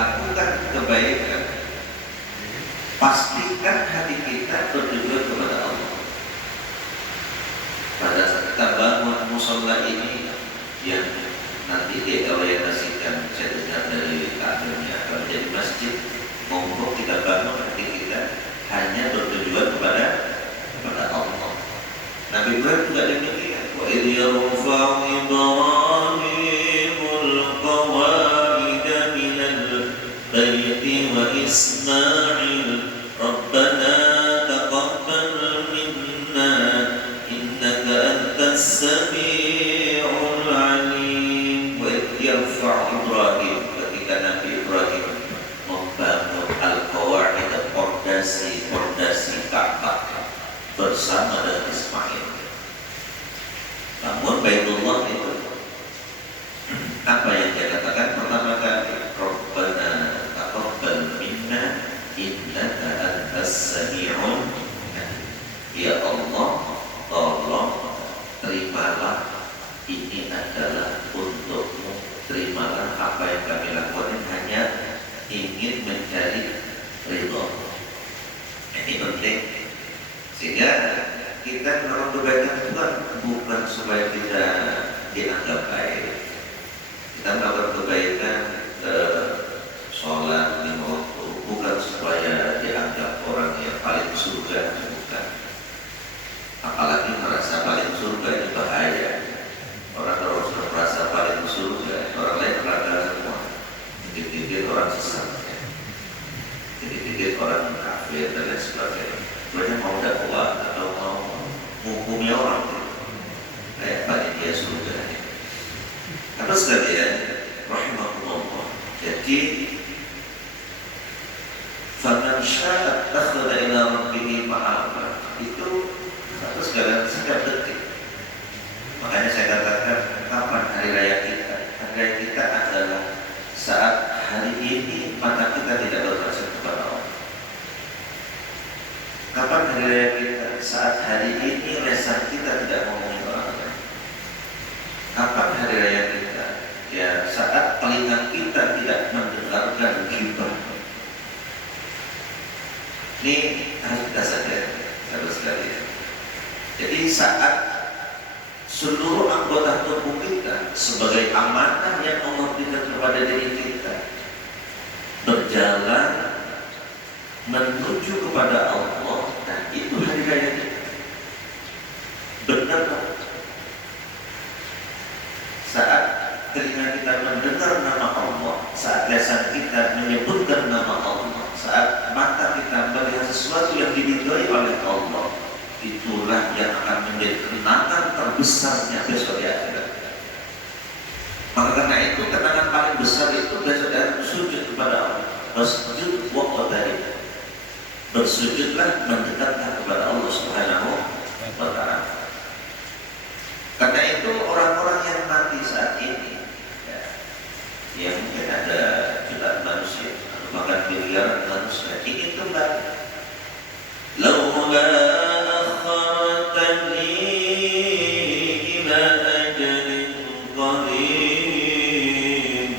melakukan kebaikan, pastikan hati kita bertujuan kepada Allah. Pada saat kita bangun musola ini yang nanti diorientasikan, saya dengar dari takmirnya akan menjadi masjid, monggo kita bangun hati kita hanya bertujuan kepada Allah. Nabi Ibrahim juga demikian. Wa idh yarfa'u Ibrahimul qawa'ida minal baiti wa Ismail Rabbana taqabbal minna innaka antas sami'ul alim. Wa idh yarfa'u Ibrahim, ketika Nabi Ibrahim membangun al-qawa'id, pondasi Ka'bah bersama dengan Ismail. Namun Baitullah itu apa yang dia katakan pertama kali? Rabbana taqabbal minna innaka antas sami'un alim. Ya Allah, tolong terimalah, ini adalah untukmu. Terimalah apa yang kami lakukan, hanya ingin mencari ridho. Ini penting. Sehingga kita melakukan kebaikan bukan supaya kita dianggap baik. Kita melakukan kebaikan, sholat lima waktu, bukan supaya dianggap orang yang paling surga, bukan. Apalagi merasa paling surga ini bahaya. Orang kalau sudah merasa paling surga, orang lain neraka semua. Dikit-dikit orang sesat, dikit-dikit orang kafir dan lain sebagainya. Mereka mau dakwah atau mau menghukumi orang, kayak panitia surga. Apa sekalian, rahimahullah. Jadi, faman syaa'a attakhadha ila rabbih ma'aba. Itu satu sekalian setiap detik. Makanya saya katakan, kapan hari raya kita? Hari raya kita adalah saat hari ini mata kita tidak bermaksud kepada Allah. Kapan hari raya kita? Saat hari ini lisan kita tidak ngomongin orang lain. Kapan hari raya kita? Ya saat telinga kita tidak mendengarkan ghibah. Ini harus kita sadari, saudara sekalian. Jadi saat seluruh anggota tubuh kita sebagai amanah yang Allah berikan kepada diri kita berjalan menuju kepada Allah, dan itu hari raya kita. Benar tak? Saat telinga kita mendengar nama Allah, saat lisan kita menyebutkan nama Allah, saat mata kita melihat sesuatu yang diridhoi oleh Allah, itulah yang akan menjadi kenangan terbesarnya besok di akhirat. Maka karena itu kenangan paling besar itu besok di akhirat sujud kepada Allah. Wasjud waqtarib. Bersujudlah, mendekatkan kepada Allah Subhanahu wa ta'ala. Karena itu orang-orang yang mati saat ini, ya mungkin ada jutaan manusia, bahkan miliaran manusia ingin kembali. Laula akhartani ila ajalin qarib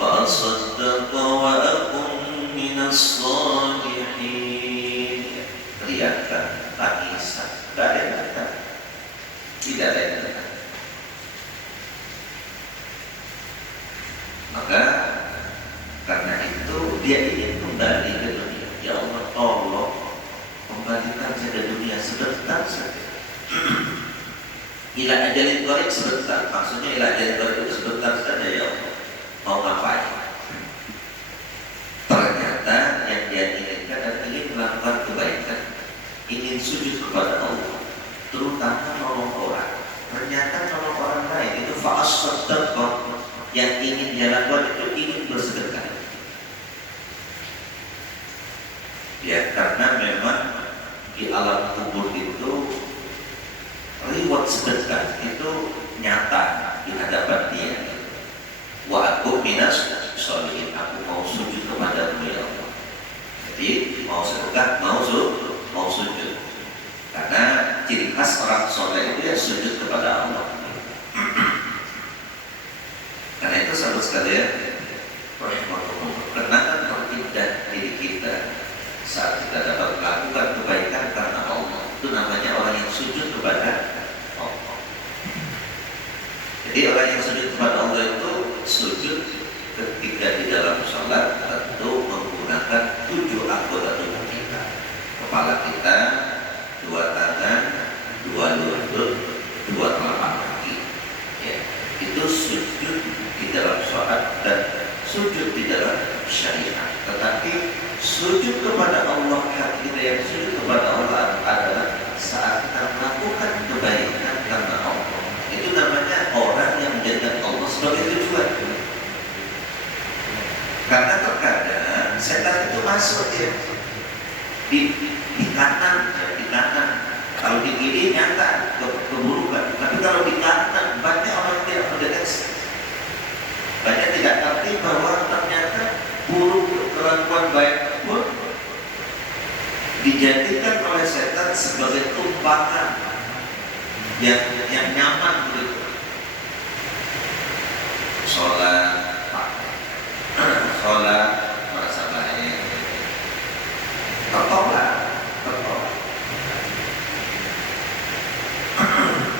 fa asaddaqa wa akun minas shalihin. Teriakan, tangisan, tidak ada yang datang, tidak ada yang datang. Maka karena itu dia ingin kembali ke dunia. Ya Allah, tolong kembalikan saya ke dunia sebentar saja. Ila ajalin qarib, sebentar. Maksudnya ila ajalin qarib itu sebentar saja. Ya Allah, mau ngapain? Ternyata yang dia inginkan adalah ingin melakukan kebaikan, ingin sujud kepada Allah, terutama nolong orang. Ternyata nolong orang lain itu fa'as-saddaqah. Yang ingin dia lakukan itu ingin bersedekah. Ya, karena memang di alam kubur itu reward sedekah itu nyata di hadapan dia. Wa aku minas sholihin, aku mau sujud kepadamu ya Allah. Jadi mau sedekah, mau sujud. Karena ciri khas orang soleh itu ya sujud kepada Allah. Karena itu sahabat sekalian, rahimahullah. sholat tentu menggunakan 7 anggota tubuh kita. Kepala kita, 2 tangan, 2 lutut, 2 telapak kaki. Ya, itu sujud di dalam sholat dan sujud di dalam syariat. Tetapi sujud kepada Allah, hati kita yang sujud kepada Allah adalah saat kita melakukan kebaikan karena Allah. Itu namanya orang yang menjadikan Allah sebagai tujuan. Karena terkadang setan itu masuk ya di kanan, di kanan. Kalau di kiri nyata keburukan. Tapi kalau di kanan banyak orang yang tidak mendeteksi. Banyak tidak ngerti bahwa ternyata buruk kelakuan baik pun dijadikan oleh setan sebagai tumpangan yang nyaman begitu. Sholat merasa baik, tertolak.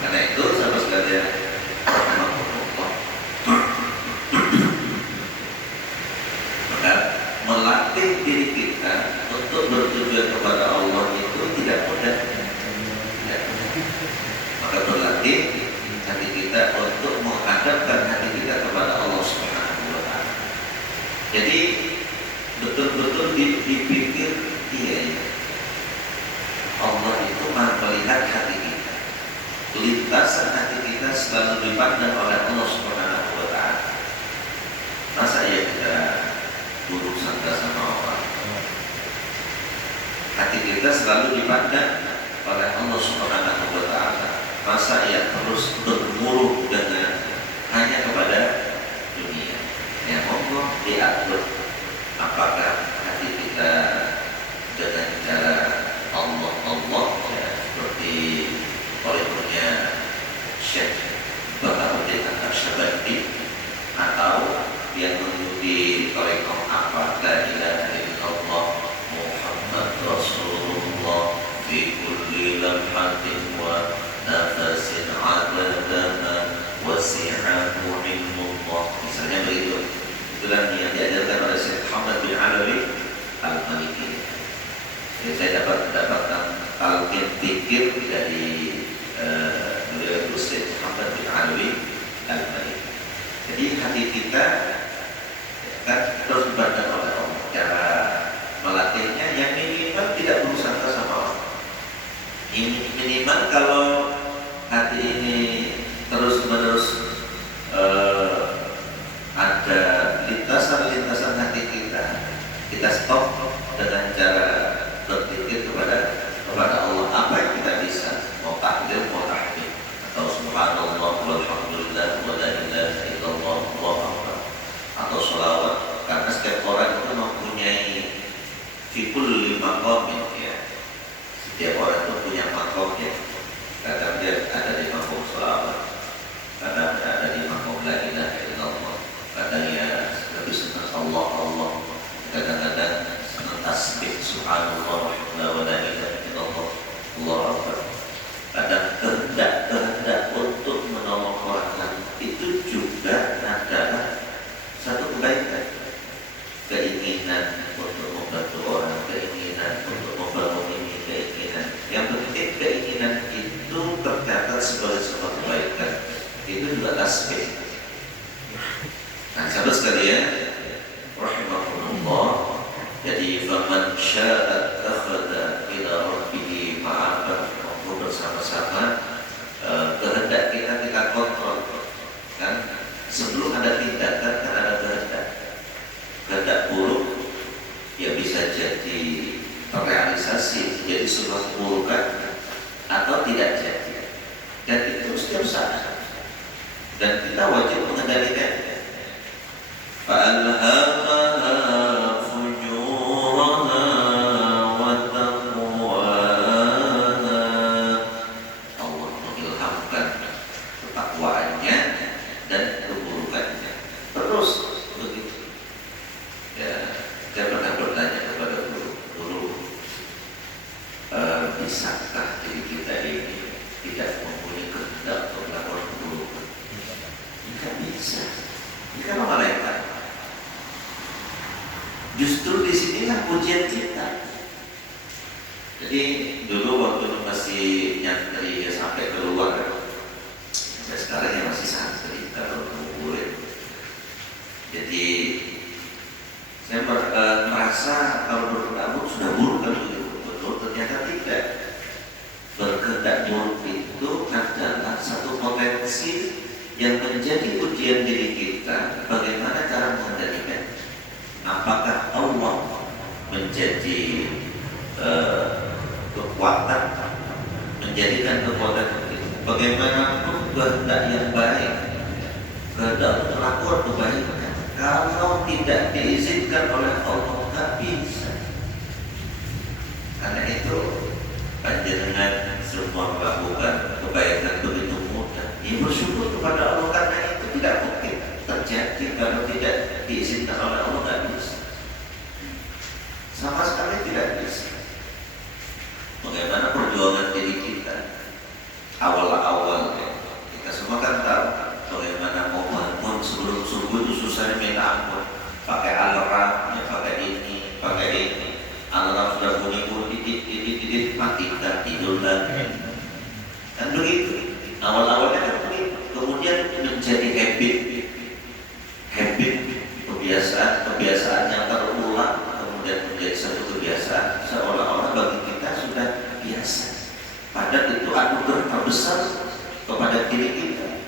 Karena itu sahabat sekalian, maka melatih diri kita untuk bertujuan kepada Allah itu tidak mudah. Maka berlatih hati kita untuk menghadapkan hati kita kepada Allah Subhanahu wa Ta'ala. Jadi betul-betul dipikir, iya ya, Allah itu melihat hati kita. Lintasan hati kita selalu dipandang oleh Allah Subhanahu wa Ta'ala. Masa ya kita buruk sangka sama orang? Hati kita selalu dipandang oleh Allah Subhanahu wa Ta'ala. Masa ya terus bermuruh dengan hanya kepada dunia? Ya monggo diatur apakah hati kita dengan cara Allah ya, seperti olehnya Syekh Baharuddin Al-Syabandi, atau yang mengikuti tarekat apa la ilaha illallah Muhammad Rasulullah fi kulli lamhatin wa nafasin adadaha wasi'ahu ilmullah, misalnya begitu. Itulah yang diajarkan oleh Syekh Muhammad bin Alawi Al-Maliki. Jadi saya mendapatkan talqin fikir dari beliau Syekh Muhammad bin Alawi Al-Maliki. Jadi hati kita kan terus dipandang oleh Allah. Cara melatihnya yang minimal tidak bersangka sama Allah. Minimal kalau hati ini terus-menerus ada lintasan-lintasan hati kita stop dengan cara berpikir kepada Allah. Apa yang kita bisa, mau takdir, mau tahmid, atau subhanallah walhamdulillah wa la ilaha illallah wallahu akbar, atau sholawat. Karena setiap orang itu mempunyai fi kulli maqamin ya. Setiap orang itu punya maqamnya. Kadang dia ada di maqam sholawat, kadang ada di maqam la ilaha illallah, kadang ya lebih senang Allah, kadang-kadang senang tasbih subhanallah wa la ilaha illallah Allahu akbar. Kadang kehendak untuk menolong orang lain itu juga adalah satu kebaikan. Keinginan untuk membantu orang, keinginan untuk membangun ini, keinginan. Yang penting keinginan itu tercatat sebagai sebuah kebaikan. Itu juga tasbih. Nah, sahabat sekalian, rahimahullah. Jadi faman syaa takhadha ila rabbih ma'aban, bersama-sama kehendak kita kontrol kan. Sebelum ada tindakan kan ada kehendak buruk ya bisa jadi terrealisasi jadi sebuah keburukan atau tidak jadi, dan itu setiap saat dan kita wajib mengendalikannya. Fa'alhamaha fujuraha wa taqwaha, Allah mengilhamkan ketakwaannya dan keburukannya. Terus begitu. Ya, saya pernah bertanya kepada guru, bisakah diri kita ini tidak mempunyai kehendak untuk melakukan keburukan? Tidak bisa. Ini kan malaikat. Justru disinilah ujian kita. Jadi dulu waktu masih nyantri ya sampai keluar, sampai sekarang ya masih santri kalau kumpulin. Jadi saya merasa kalau berkehendak sudah buruk kan betul, ternyata tidak. Berkehendak buruk itu adalah satu potensi yang menjadi ujian diri kita. Bagaimana cara mengendalikan? Apakah Allah menjadi kekuatan, menjadikan kekuatan itu? Bagaimanapun kehendak yang baik, kehendak melakukan kebaikan, kalau tidak diizinkan oleh Allah nggak bisa. Karena itu panjenengan semua melakukan kebaikan begitu mudah. Ya bersyukur kepada Allah karena itu tidak mungkin terjadi kalau tidak diizinkan oleh Allah, nggak bisa. Sama sekali tidak bisa. Bagaimana perjuangan diri kita awal-awal ya. Kita semua kan tahu bagaimana mau bangun sebelum subuh itu susahnya minta ampun. Pakai alarm, ya pakai ini, pakai ini. Alarm sudah bunyi-bunyi, titit, mati dan tidur lagi. Dan begitu. Awal-awalnya kan begitu. Kemudian menjadi habit, kebiasaan yang terulang. Dan menjadi satu kebiasaan seolah-olah bagi kita sudah biasa. Padahal itu anugerah terbesar kepada diri kita.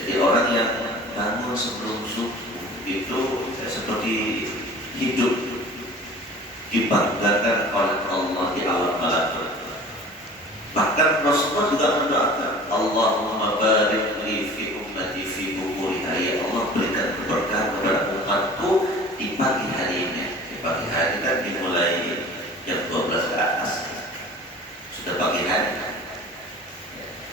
Jadi orang yang bangun sebelum subuh itu seperti hidup dibanggakan oleh Allah di awal malam. Bahkan Rasulullah juga mendoakan, Allahumma barik li fi ummati fi bukuriha. Ya Allah, berikan keberkahan kepada umatku di pagi harinya. Pagi hari kan dimulai jam 12 ke atas, sudah pagi hari.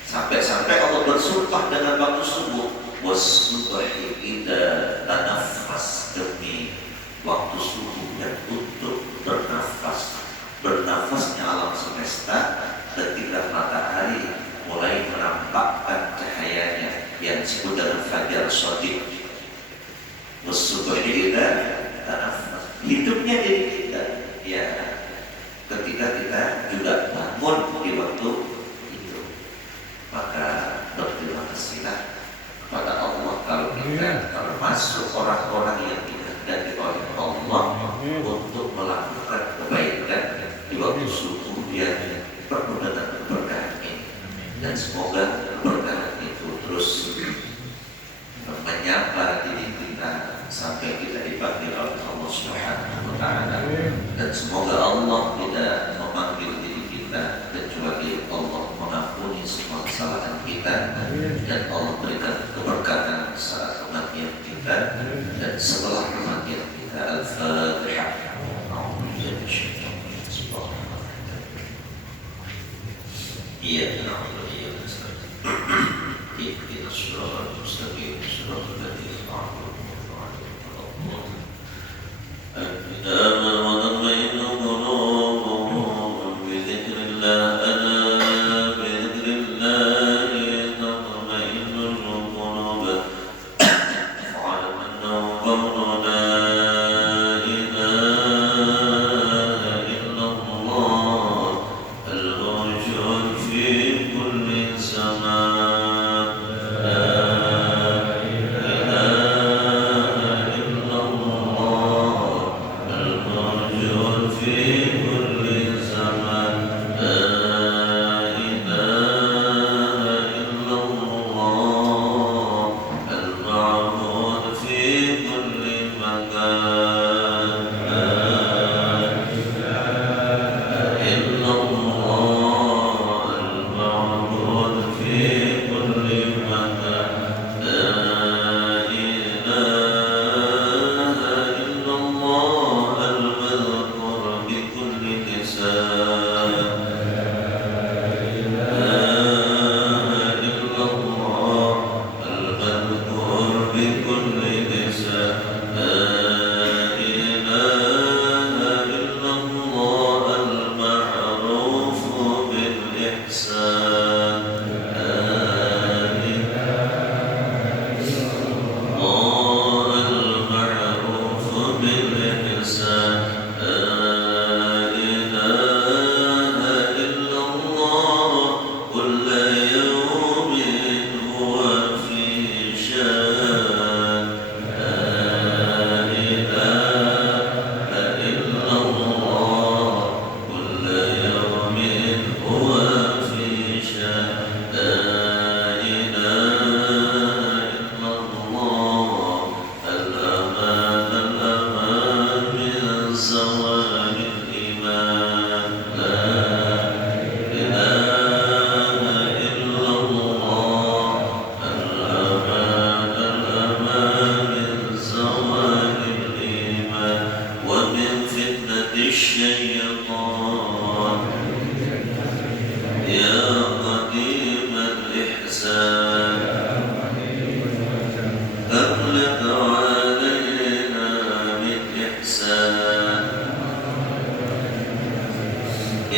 Sampai Allah bersumpah dengan waktu subuh, wasubhi idza tanafas, demi waktu subuh dan untuk bernafas. Bernafasnya alam semesta ketika matahari mulai menampakkan cahayanya yang disebut dengan fajar shadiq. Wasubhi idza tanafas, hidupnya diri kita ya ketika kita juga bangun di waktu itu. Maka berterima kasihlah kepada Allah kalau kita termasuk orang-orang yang dikehendaki oleh Allah untuk melakukan kebaikan di waktu subuh yang penuh dengan keberkahan ini. Dan semoga keberkahan itu terus menyapa diri kita sampai kita dipanggil oleh Allah Subhanahu wa Ta'ala. Dan semoga Allah tidak memanggil diri kita kecuali Allah mengampuni semua kesalahan kita, dan Allah berikan keberkahan saat kematian kita dan setelah kematian kita. Al-Fatihah. Iya, ihdinas siratal mustaqim, siratal ladzina an'amta 'alaihim. في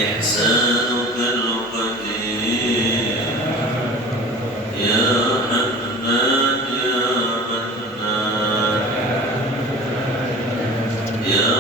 إحسانك القدير يا حنان يا منان يا